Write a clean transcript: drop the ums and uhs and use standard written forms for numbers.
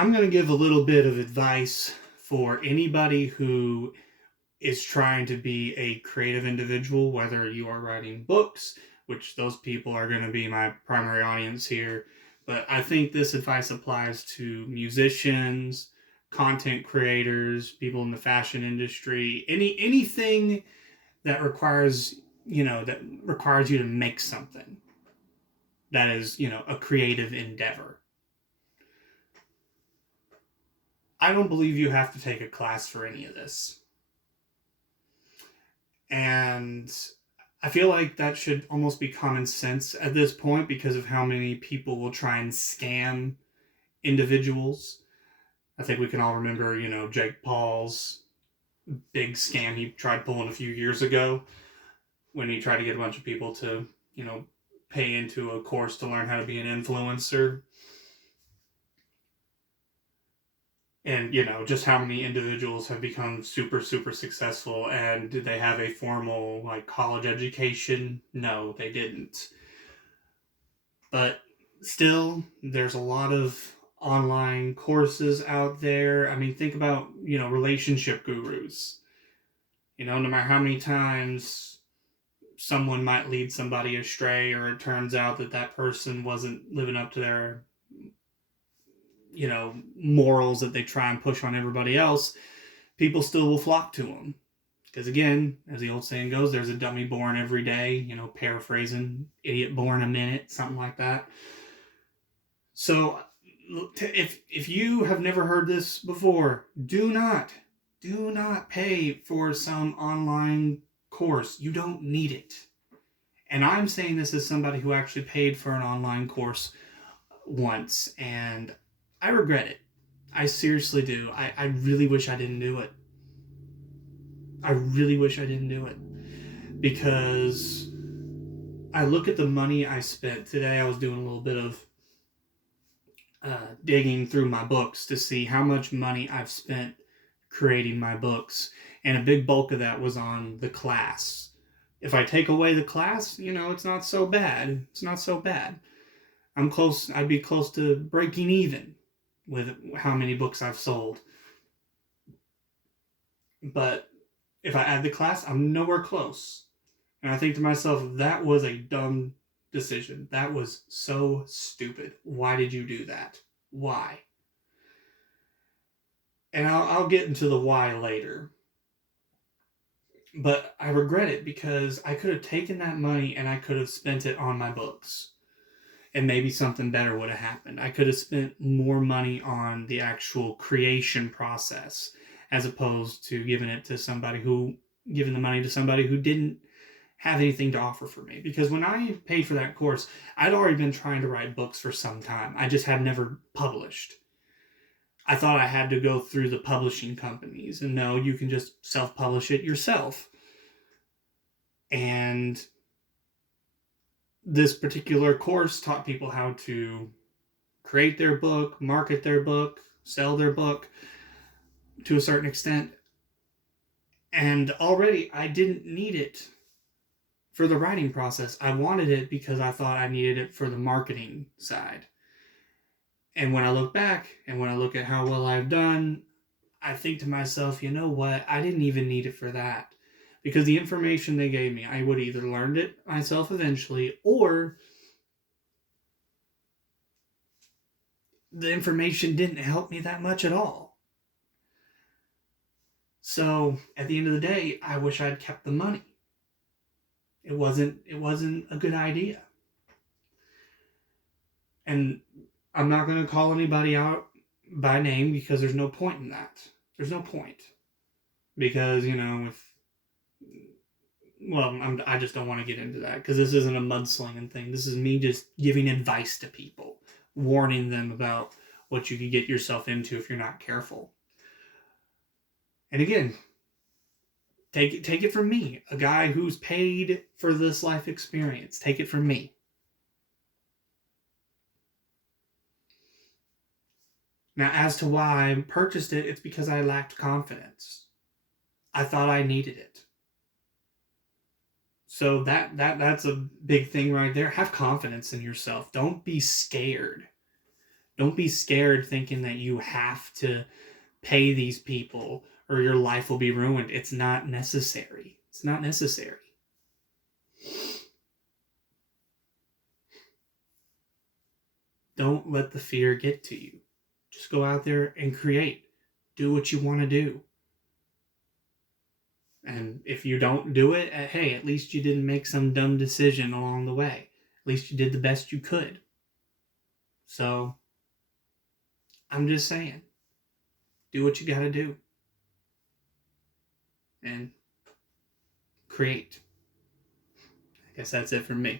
I'm going to give a little bit of advice for anybody who is trying to be a creative individual, whether you are writing books, which those people are going to be my primary audience here. But I think this advice applies to musicians, content creators, people in the fashion industry, anything that requires you to make something that is, a creative endeavor. I don't believe you have to take a class for any of this. And I feel like that should almost be common sense at this point because of how many people will try and scam individuals. I think we can all remember, Jake Paul's big scam he tried pulling a few years ago when he tried to get a bunch of people to, pay into a course to learn how to be an influencer. And just how many individuals have become super super successful, and did they have a formal like college education? No, they didn't. But still, there's a lot of online courses out there. I mean, think about relationship gurus. No matter how many times someone might lead somebody astray, or it turns out that that person wasn't living up to their morals that they try and push on everybody else, people still will flock to them. Because again, as the old saying goes, there's a dummy born every day, paraphrasing, idiot born a minute, something like that. So if you have never heard this before, do not pay for some online course. You don't need it. And I'm saying this as somebody who actually paid for an online course once, and I regret it. I seriously do. I really wish I didn't do it. I really wish I didn't do it. Because I look at the money I spent today. I was doing a little bit of digging through my books to see how much money I've spent creating my books. And a big bulk of that was on the class. If I take away the class, it's not so bad. It's not so bad. I'm close. I'd be close to breaking even with how many books I've sold. But if I add the class, I'm nowhere close. And I think to myself, that was a dumb decision. That was so stupid. Why did you do that? Why? And I'll get into the why later. But I regret it because I could have taken that money and I could have spent it on my books. And maybe something better would have happened. I could have spent more money on the actual creation process as opposed to giving the money to somebody who didn't have anything to offer for me. Because when I paid for that course, I'd already been trying to write books for some time. I just had never published. I thought I had to go through the publishing companies, and no, you can just self-publish it yourself. And this particular course taught people how to create their book, market their book, sell their book to a certain extent. And already I didn't need it for the writing process. I wanted it because I thought I needed it for the marketing side. And when I look back and when I look at how well I've done, I think to myself, you know what? I didn't even need it for that. Because the information they gave me, I would either learned it myself eventually, or the information didn't help me that much at all. So at the end of the day, I wish I'd kept the money. It wasn't a good idea. And I'm not going to call anybody out by name because there's no point in that. There's no point. Because, I just don't want to get into that because this isn't a mudslinging thing. This is me just giving advice to people, warning them about what you could get yourself into if you're not careful. And again, take it from me, a guy who's paid for this life experience. Take it from me. Now, as to why I purchased it, it's because I lacked confidence. I thought I needed it. So that's a big thing right there. Have confidence in yourself. Don't be scared. Don't be scared thinking that you have to pay these people or your life will be ruined. It's not necessary. It's not necessary. Don't let the fear get to you. Just go out there and create. Do what you want to do. And if you don't do it, hey, at least you didn't make some dumb decision along the way. At least you did the best you could. So, I'm just saying, do what you got to do. And create. I guess that's it from me.